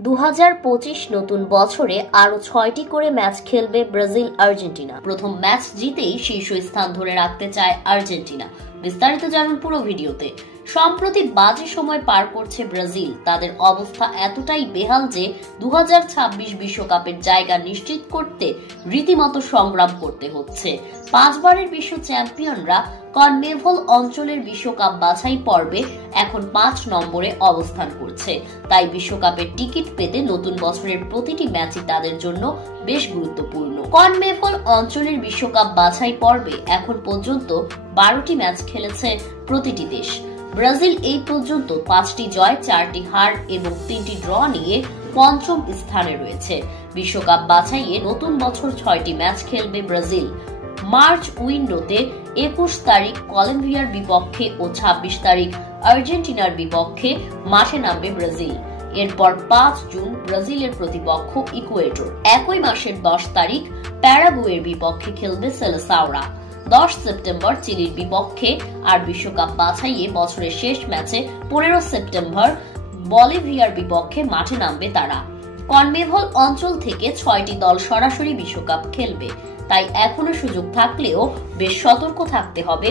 2025 নতুন বছরে আরো 6টি করে ম্যাচ খেলবে ব্রাজিল আর্জেন্টিনা। প্রথম ম্যাচ জিতেই শীর্ষ স্থান ধরে রাখতে চায় আর্জেন্টিনা। বিস্তারিত জানুন পুরো ভিডিওতে। সম্প্রতি বাজে সময় পার করছে ব্রাজিল। তাদের অবস্থা এতটাই বেহাল যে 2026 বিশ্বকাপের জায়গা নিশ্চিত করতে রীতিমতো সংগ্রাম করতে হচ্ছে। 5 বারের বিশ্ব চ্যাম্পিয়নরা কনমেবল অঞ্চলের বিশ্বকাপ বাছাই পর্বে এখন 5 নম্বরে অবস্থান করছে। তাই বিশ্বকাপের টিকিট পেতে নতুন বছরের প্রতিটি ম্যাচই তাদের জন্য বেশ গুরুত্বপূর্ণ। কনমেবল অঞ্চলের বিশ্বকাপ বাছাই পর্বে এখন পর্যন্ত 12টি ম্যাচ খেলেছে প্রতিটি দেশ। ব্রাজিল এই পর্যন্ত 5টি জয়, 4টি হার এবং 3টি ড্র নিয়ে পঞ্চম স্থানে রয়েছে। বিশ্বকাপ বাছাইয়ে নতুন বছর 6টি ম্যাচ খেলবে ব্রাজিল। মার্চ উইন্ডোতে 21 তারিখ কলম্বিয়ার বিপক্ষে ও 26 তারিখ আর্জেন্টিনার বিপক্ষে মাঠে নামবে ব্রাজিল। এরপর 5 জুন ব্রাজিলের প্রতিপক্ষ ইকুয়েডর। একই মাসের 10 তারিখ প্যারাগুয়ের বিপক্ষে খেলবে সেলেসাওরা। 10 সেপ্টেম্বর চিলির বিপক্ষে। আর বিশ্বকাপ বাছাইয়ে বছরের শেষ ম্যাচে 15 সেপ্টেম্বর বলিভিয়ার বিপক্ষে মাঠে নামবে তারা। কনমেবল অঞ্চল থেকে 6টি দল সরাসরি বিশ্বকাপ খেলবে, তাই এখনো সুযোগ থাকলেও বেশ সতর্ক থাকতে হবে।